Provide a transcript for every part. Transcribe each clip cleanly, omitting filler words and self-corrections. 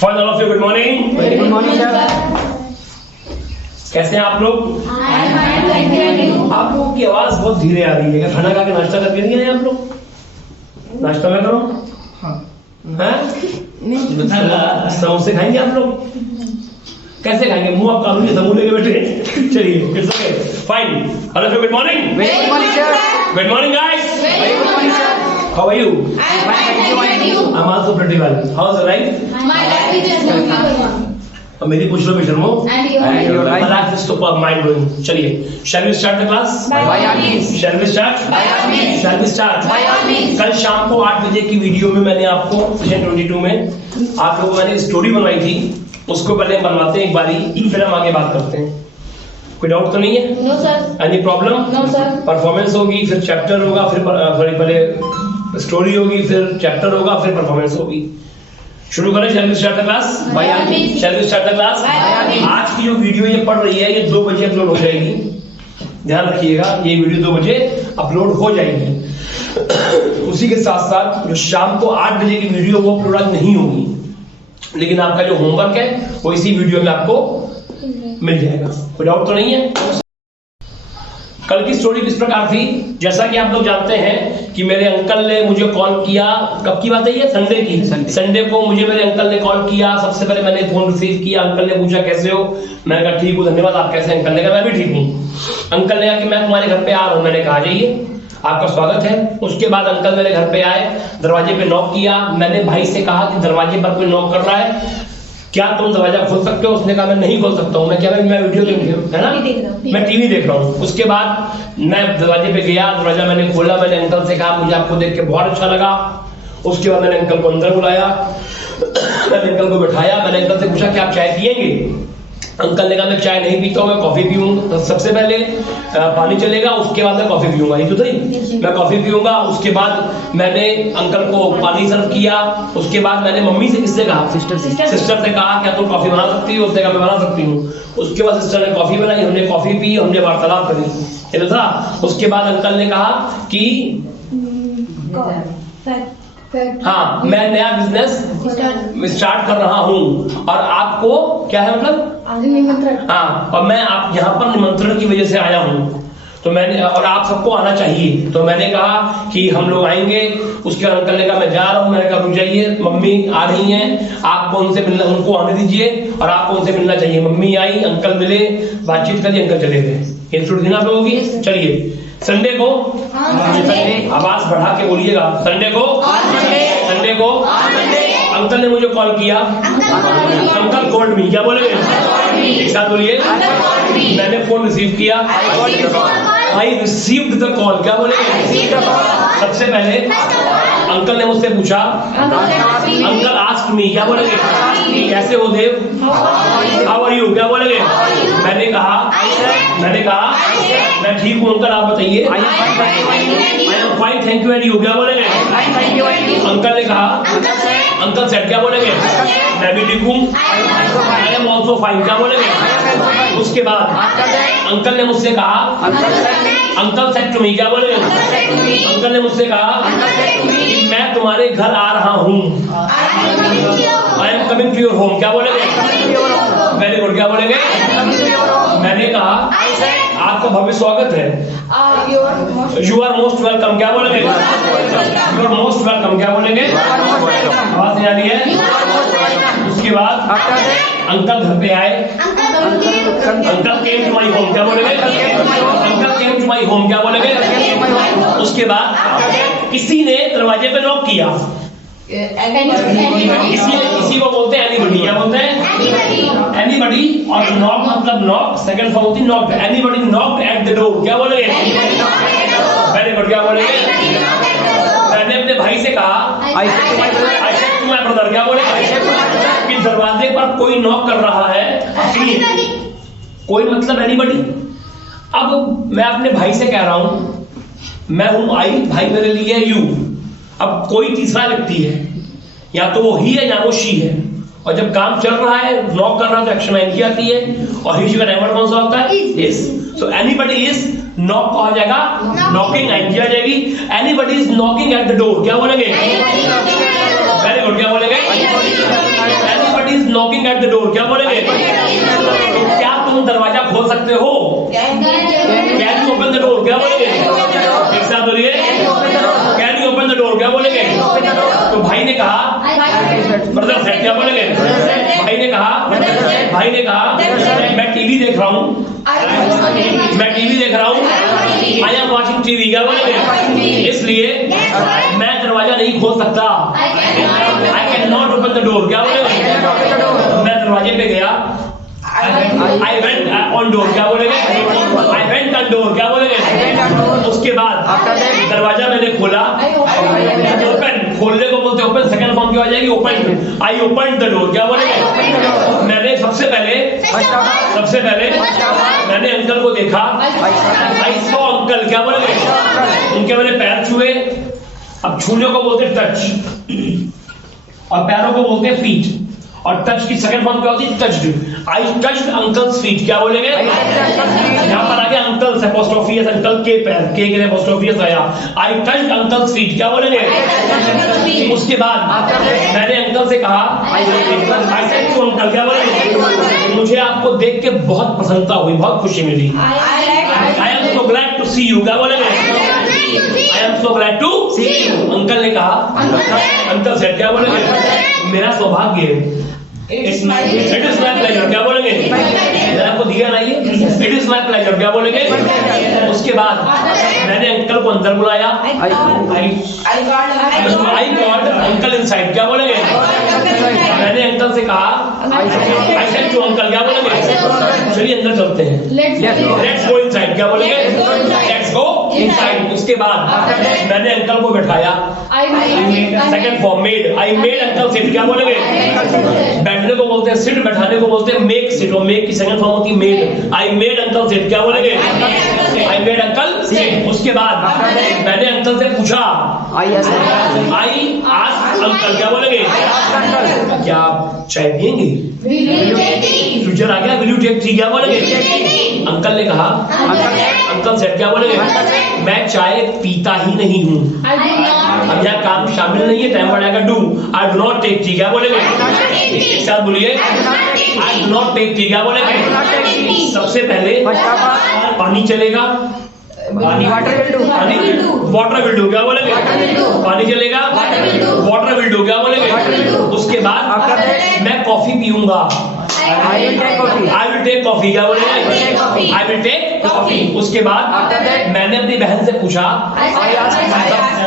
Fine, all of you, good morning. Good morning, sir. कैसे हैं आप लोग? आप लोगों की आवाज बहुत धीरे आ रही है। खाना खा के नाश्ता करके नहीं आए आप लोग? नाश्ता में करो। हैं? समोसे खाएंगे आप लोग? कैसे खाएंगे? मुंह आप कानून के समूह लेके बैठे। चलिए, it's okay, fine. All of you, good morning. Very good morning, sir. Good morning guys. Very good morning, sir. How are you? I'm fine, thank you. I'm also pretty well. How's it, right? अब मेरी पूछ लो बेशर्मो। And you're right. Relax, stop our mind going. चलिए, shall we start the class? By all means. Shall we start? By all means. Shall we start? By all means. कल शाम को 8 बजे की video में मैंने आपको सेशन 22 में आप लोगों मैंने स्टोरी बनवाई थी, उसको पहले बनवाते हैं एक बारी, फिर हम आगे बात करते हैं। कोई डाउट तो नहीं है? No sir. Any problem? No sir. Performance होगी, फिर चैप्टर होगा, फिर पहले स्टोरी होगी, फिर चैप्टर होगा, फिर परफॉर्मेंस होगी। शुरू करें? Shall we start the class? By all means. Shall we start the class? By all means. आज की जो वीडियो ये पढ़ रही है, ये 2 बजे अपलोड हो जाएगी। ध्यान रखिएगा, ये वीडियो 2 बजे अपलोड हो जाएगी। उसी के साथ साथ जो शाम को 8 बजे की वीडियो वो अपलोड आज नहीं होगी, लेकिन आपका जो होमवर्क है वो इसी वीडियो में आपको मिल जाएगा। कोई डाउट तो नहीं है? कल की स्टोरी किस प्रकार थी? जैसा कि आप लोग जानते हैं कि मेरे अंकल ने मुझे कॉल किया। कब की बात है ये? संडे की। संडे को मुझे मेरे अंकल ने कॉल किया। सबसे पहले मैंने फोन रिसीव किया। अंकल ने पूछा कैसे हो? मैंने कहा ठीक हूँ, धन्यवाद। आप कैसे? अंकल ने कहा मैं भी ठीक हूँ। अंकल ने कहा कि मैं तुम्हारे घर पे आ रहा हूँ। मैंने कहा जाइए, आपका स्वागत है। उसके बाद अंकल मेरे घर पे आए, दरवाजे पे नॉक किया। मैंने भाई से कहा कि दरवाजे पर कोई नॉक कर रहा है, क्या तुम दरवाजा खोल सकते हो? उसने कहा मैं नहीं खोल सकता हूँ। मैं क्या, मैं वीडियो देख रहा हूँ, है ना, मैं टीवी देख रहा हूँ। उसके बाद मैं दरवाजे पे गया, दरवाजा मैंने खोला। मैंने अंकल से कहा मुझे आपको देख के बहुत अच्छा लगा। उसके बाद मैंने अंकल को अंदर बुलाया, मैंने अंकल को बिठाया। मैंने अंकल से पूछा कि आप चाय पियेंगे? अंकल ने कहा मैं चाय नहीं पीता हूँ, मैं कॉफी पीऊंगा। सबसे पहले पानी चलेगा, उसके बाद मैं कॉफी पीऊंगा। ये तो सही, मैं कॉफी पीऊंगा। उसके बाद मैंने अंकल को पानी सर्व किया। उसके बाद मैंने मम्मी से किससे कहा? सिस्टर से कहा क्या तुम कॉफी बना सकती हो? उसने कहा मैं बना सकती हूँ। उसके बाद सिस्टर ने कॉफी बनाई, हमने कॉफी पी, हमने वार्तालाप करी, ये था। उसके बाद अंकल ने कहा कि हाँ मैं नया बिजनेस स्टार्ट कर रहा हूँ और आपको क्या है मतलब निमंत्रण। हाँ, और मैं आप यहाँ पर निमंत्रण की वजह से आया हूँ, तो मैंने और आप सबको आना चाहिए। तो मैंने कहा कि हम लोग आएंगे। उसके बाद अंकल ने कहा मैं जा रहा हूँ। मैंने कहा रुक जाइए, मम्मी आ रही हैं, आपको उनसे मिलना, उनको आने दीजिए और आपको उनसे मिलना चाहिए। मम्मी आई, अंकल मिले, बातचीत करी, अंकल चले गए। ये छुट्टी थी ना आप लोगों की। चलिए, संडे को आवाज बढ़ा के बोलिएगा। संडे को अंकल ने मुझे कॉल किया। Uncle called me. क्या बोलेंगे? एक साथ बोलिए। मैंने फोन रिसीव किया। I received the call. क्या बोलेंगे? सबसे पहले अंकल ने मुझसे पूछा, अंकल आस्क्ड मी। क्या बोलेंगे? कैसे हो देव? How are you? क्या बोलेंगे? मैंने कहा मैं ठीक हूँ अंकल, आप बताइए। I am fine thank you and you? क्या बोलेंगे? अंकल ने कहा, अंकल सेड। क्या बोलेंगे? मैं भी ठीक हूँ, आई एम ऑल्सो फाइन। क्या बोलेंगे? उसके बाद अंकल ने मुझसे कहा, अंकल सेड टू मी। क्या बोलेंगे? अंकल ने मुझसे कहा कि मैं तुम्हारे घर आ रहा हूँ, I am coming to your home. क्या बोलेंगे? Very good. क्या बोलेंगे? मैंने कहा आपका भव्य स्वागत है, यू आर मोस्ट वेलकम। क्या बोलेंगे? You are most welcome. क्या बोलेंगे? आवाज नहीं आ रही है। उसके बाद अंकल घर पे आए। Uncle came to my home. क्या बोलेंगे? Uncle came to my home. क्या बोलेंगे? उसके बाद किसी ने दरवाजे पे नॉक किया। इसी को बोलते हैं एनीबडी। क्या बोलते हैं? एनीबडी। और नॉक मतलब नॉक, सेकंड फॉर्म होती है knocked. Anybody knocked at the door. क्या बोलेंगे? Very good. क्या बोलेंगे? मैंने अपने भाई से कहा, I said to my brother. क्या बोलेंगे? कि दरवाजे पर कोई नॉक कर रहा है। कोई मतलब एनीबडी। अब मैं अपने भाई से कह रहा हूं, मैं हूं आई, भाई मेरे लिए है यू। अब कोई तीसरा व्यक्ति है, या तो वो ही है या वो शी है। और जब काम चल रहा है, नॉक कर रहा है, तो एक्शन एनकी आती है और ही का नेवर कौन सा होता है? Is. So anybody is knock कहा जाएगा, नॉकिंग एनकी आ जाएगी। Anybody is knocking at the door. क्या बोलेंगे? Very good. क्या बोलेंगे? एनीबडी एट द डोर, क्या बोलेंगे? तो क्या तुम दरवाजा खोल सकते हो? Can you open the door, क्या बोलेंगे? एक साथ बोलिए, can you open the door, क्या बोलेंगे? तो भाई ने कहा, ब्रदर सेड, क्या बोलेंगे? भाई ने कहा मैं टीवी देख रहा हूँ, मैं टीवी देख रहा हूँ, आई एम वॉचिंग टीवी, क्या बोलेंगे? इसलिए मैं दरवाजा नहीं खोल सकता, I can not open the door, क्या बोलेंगे? मैं दरवाजे पे गया, आई वेंट ऑन डोर, क्या बोलेंगे? आई वेंट ऑन डोर, क्या बोलेंगे? उसके बाद दरवाजा मैंने खोला, ओपन, खोलने को बोलते ओपन, सेकंड फॉर्म क्या हो जाएगी? Open, I open the door, क्या बोलेंगे? मैंने सबसे पहले मैंने अंकल को देखा, आई सॉ अंकल, क्या बोलेंगे? उनके मैंने पैर छुए, अब छूने को बोलते टच और पैरों को बोलते फीट, और टच की सेकंड फॉर्म क्या होती है? Touched. I touched uncle's feet, क्या बोलेंगे? यहाँ पर आगे अंकल्स अपोस्ट्रोफी एस, अंकल के पैर, के लिए अपोस्ट्रोफी एस आया, आई टच्ड अंकल्स फीट, क्या बोलेंगे? उसके बाद मैंने अंकल से कहा, आई सेड टू अंकल, क्या बोलेंगे? मुझे आपको देख के बहुत प्रसन्नता हुई, बहुत खुशी मिली, I am so glad to see you, क्या बोलेंगे? I am so glad to see you. Uncle ने कहा, अंकल सेड, क्या बोलेंगे? मेरा सौभाग्य है, इट इज माय प्लेजर, क्या बोलेंगे? मैंने आपको दिया ना ये, इट इज माय प्लेजर, क्या बोलेंगे? उसके बाद मैंने अंकल को अंदर बुलाया, आई गॉट अंकल इनसाइड, क्या बोलेंगे? मैंने अंकल से कहा, आई सेड टू अंकल, क्या बोलेंगे? चलिए अंदर चलते हैं, लेट्स गो इनसाइड, क्या बोलेंगे? Let's go inside. उसके बाद मैंने अंकल को बैठाया, second form made, I made uncle sit, क्या बोलेंगे? बैठने को बोलते हैं सिट, बैठाने को बोलते हैं मेक सिट, और मेक की सेकंड फॉर्म होती है made, I made uncle sit, क्या बोलेंगे? I made uncle sit. उसके बाद मैंने अंकल से पूछा, आई आस्क्ड अंकल, क्या बोलेंगे? क्या आप चाय पियेंगे? फ्यूचर आ गया, विल यू टेक टी, क्या बोलेंगे? अंकल ने कहा, अंकल सेड, क्या बोलेंगे? मैं चाय पीता ही नहीं हूँ, अब यहाँ काम शामिल नहीं है, टाइम बढ़ाएगा do, I do not take tea, क्या बोलेंगे? एक साथ बोलिए, I do not take tea, क्या बोलेंगे? सबसे पहले पानी चलेगा, वाटर विल डू, क्या बोलेंगे? पानी चलेगा, वाटर विल डू, क्या बोलेंगे? उसके बाद मैं कॉफी पीऊंगा, आई विल टेक कॉफी, क्या बोलेंगे? I will take coffee. उसके बाद मैंने अपनी बहन से पूछा,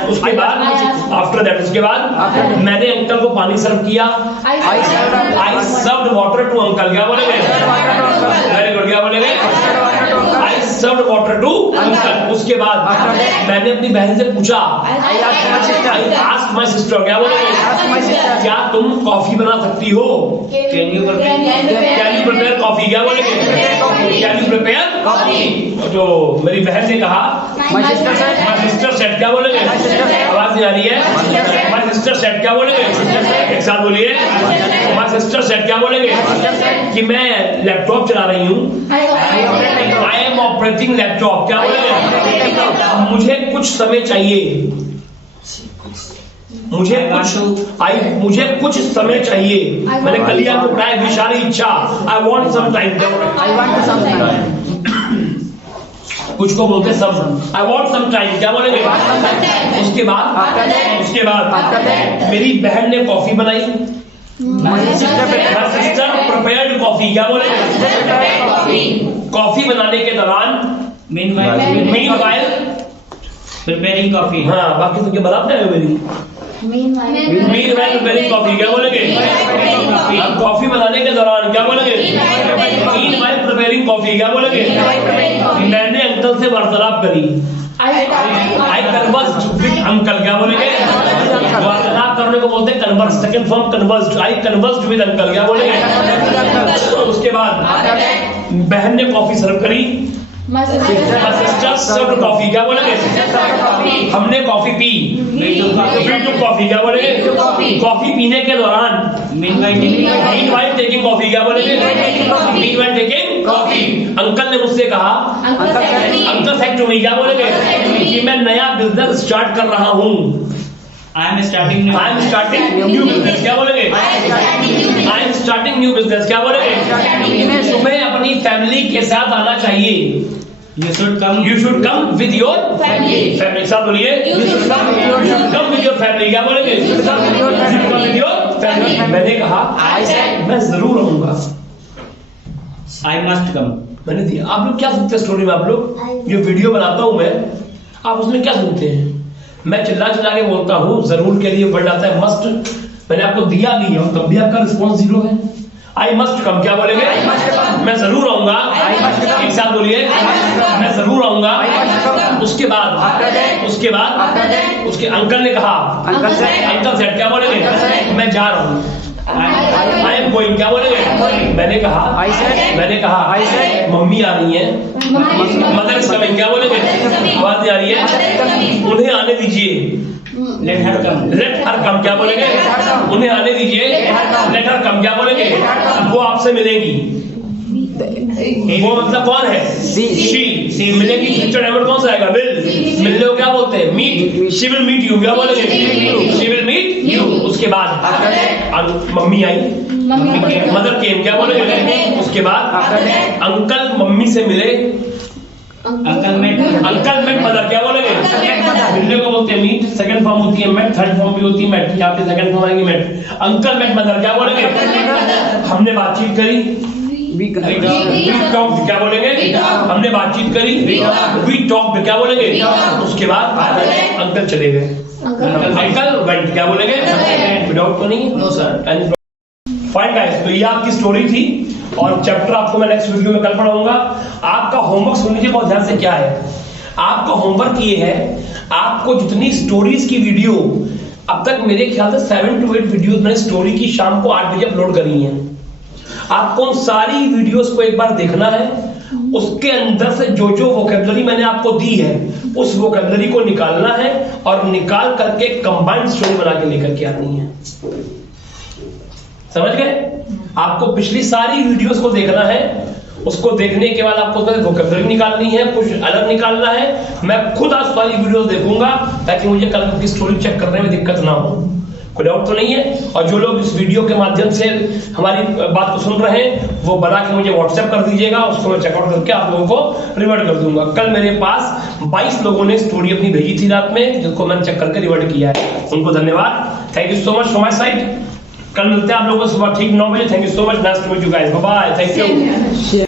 उसके बाद आफ्टर दैट, उसके बाद मैंने अंकल को पानी सर्व किया, आई सर्व्ड वाटर टू अंकल, क्या बोलेंगे? वेरी गुड, क्या बोलेंगे? आई सर्व्ड वाटर टू अंकल। उसके बाद मैंने अपनी बहन से पूछा, आई आस्क्ड माय सिस्टर, क्या बोलेंगे? क्या तुम कॉफी बना सकती हो? कैन यू प्रिपेयर कॉफी, क्या बोलेंगे? Can you prepare coffee? तो मेरी बहन ने कहा, माय सिस्टर सेड, क्या बोलेंगे? आवाज नहीं आ रही है, माय सिस्टर सेड, क्या बोलेंगे? एक साथ बोलिए, माय सिस्टर सेड, क्या बोलेंगे? कि मैं लैपटॉप चला रही हूँ, आई एम ऑपरेटिंग लैपटॉप, क्या बोलेंगे? मुझे कुछ समय चाहिए, मुझे कुछ समय चाहिए, मैंने कल ही आपको पढ़ाया, विशाली इच्छा, आई वांट सम टाइम, कुछ को बोलते सम, आई वांट सम टाइम, क्या बोलेंगे? उसके बाद मेरी बहन ने कॉफी बनाई, सिस्टर प्रिपेयर्ड कॉफी, क्या बोलेंगे? कॉफी बनाने के दौरान, मीनवाइल प्रिपेयरिंग कॉफी, हाँ बाकी तो क्या बताते हैं मेरी, मीनवाइल प्रिपेयरिंग कॉफी, क्या बोलेंगे? अब कॉफी बनाने के दौरान क्या बोलेंगे? मीनवाइल प्रिपेयरिंग कॉफी, क्या बोलेंगे? मैंने अंकल से वार्तालाप करी, आई कन्वर्स्ड विद अंकल, क्या बोलेंगे? वार्तालाप करने को बोलते हैं converse, second form conversed, I conversed with uncle, क्या बोलेंगे? उसके बाद बहन ने कॉफी सर्व करी, सिस्टर सर्व्ड कॉफी, क्या बोलेंगे? हमने कॉफी पी, कॉफी, क्या बोलेंगे? कॉफी पीने के दौरान, मीनवाइल टेकिंग कॉफी, क्या बोलेंगे? Meanwhile taking coffee. अंकल ने मुझसे कहा, अंकल सेड टू मी, क्या बोलेंगे? कि मैं नया बिजनेस स्टार्ट कर रहा हूँ, I am starting new business, क्या बोलेंगे? I am starting new business, क्या बोलेंगे? start a new business. तुम्हें अपनी फैमिली के साथ आना चाहिए। You should come. You should come with your Family. Family के साथ बोलिए। You should come with your family. Come with your family, क्या बोलेंगे? You should come with your family. Come with your family. मैंने कहा I said, मैं जरूर आऊंगा। I must come. मैंने दिया। आप लोग क्या सुनते हैं स्टोरी में? आप लोग जो वीडियो बनाता हूं मैं, आप उसमें क्या सुनते हैं? मैं चिल्ला चिल्ला के बोलता हूँ, जरूर के लिए वर्ड आता है मस्ट। मैंने आपको दिया भी है और तब भी आपका रिस्पॉन्स जीरो है। आई मस्ट कम, क्या बोलेंगे? I must come. मैं जरूर आऊंगा। I must come. एक साथ बोलिए। I must come. मैं जरूर आऊंगा। I must come. उसके बाद After that. उसके बाद After that. उसके अंकल ने कहा, Uncle said, अंकल सेड, क्या बोलेंगे? Uncle said. मैं जा रहा हूँ। आई एम गोइंग, क्या बोलेंगे? मैंने कहा I said, मैंने कहा I said, मम्मी आ रही है। मदर इज कमिंग, क्या बोलेंगे? आवाज नहीं आ रही है। उन्हें आने दीजिए। Let her come. Let her come, क्या बोलेंगे? उन्हें आने दीजिए। लेट हर कम, क्या बोलेंगे? वो आपसे मिलेंगी। वो मतलब कौन है? शी मिलेगी। फ्यूचर टाइम कौन सा आएगा? विल। मिलने को क्या बोलते हैं? Meet. She will meet you, क्या बोलेंगे? She will meet you. उसके बाद मम्मी आई, मदर केम, क्या बोलेंगे? उसके बाद अंकल मम्मी से मिले। Uncle met. Uncle met mother, क्या बोलेंगे? मिलने को बोलते हैं मीट। सेकंड फॉर्म होती है मेट, थर्ड फॉर्म भी होती है मेट। यहाँ पे सेकंड फॉर्म आएगी मेट। अंकल मेट मदर, क्या बोलेंगे? हमने बातचीत करी। we can. वी टॉक्ड, क्या बोलेंगे? हमने बातचीत करी। वी टॉक्ड, क्या बोलेंगे? उसके बाद अंकल चले गए। अंकल वेंट, क्या बोलेंगे? विदाउट तो नहीं? No sir. फाइन गाइस, तो ये आपकी स्टोरी थी और चैप्टर आपको मैं नेक्स्ट वीडियो में कल पढ़ाऊंगा। आपका होमवर्क सुन लीजिए बहुत ध्यान से। क्या है आपका होमवर्क? ये है आपको जितनी स्टोरीज की वीडियो अब तक मेरे ख्याल से 7 to 8 वीडियोस मैंने स्टोरी की शाम को 8 बजे अपलोड करी हैं। आपको उन सारी वीडियोस को एक बार देखना है। उसके अंदर से जो जो वोकेबलरी मैंने आपको दी है उस वोकेबलरी को निकालना है और निकाल करके कंबाइंड स्टोरी बना के लेकर के आनी है। समझ गए? आपको पिछली सारी वीडियोस को देखना है। उसको देखने के बाद आपको उसमें वोकेबलरी निकालनी है, कुछ अलग निकालना है। मैं खुद आज सारी वीडियोस देखूंगा ताकि मुझे कल की स्टोरी चेक करने में दिक्कत ना हो। कोई डाउट तो नहीं है? और जो लोग इस वीडियो के माध्यम से हमारी बात को सुन रहे हैं वो बना के मुझे व्हाट्सएप कर दीजिएगा। उसको मैं चेकआउट करके आप लोगों को रिवर्ट कर दूंगा। कल मेरे पास 22 लोगों ने स्टोरी अपनी भेजी थी रात में, जिसको मैंने चेक करके रिवर्ट किया है। उनको धन्यवाद। Thank you so much from my side. कल मिलते हैं आप लोगों को सुबह ठीक 9 बजे। Thank you so much. Nice to meet you guys. Bye bye. Thank you.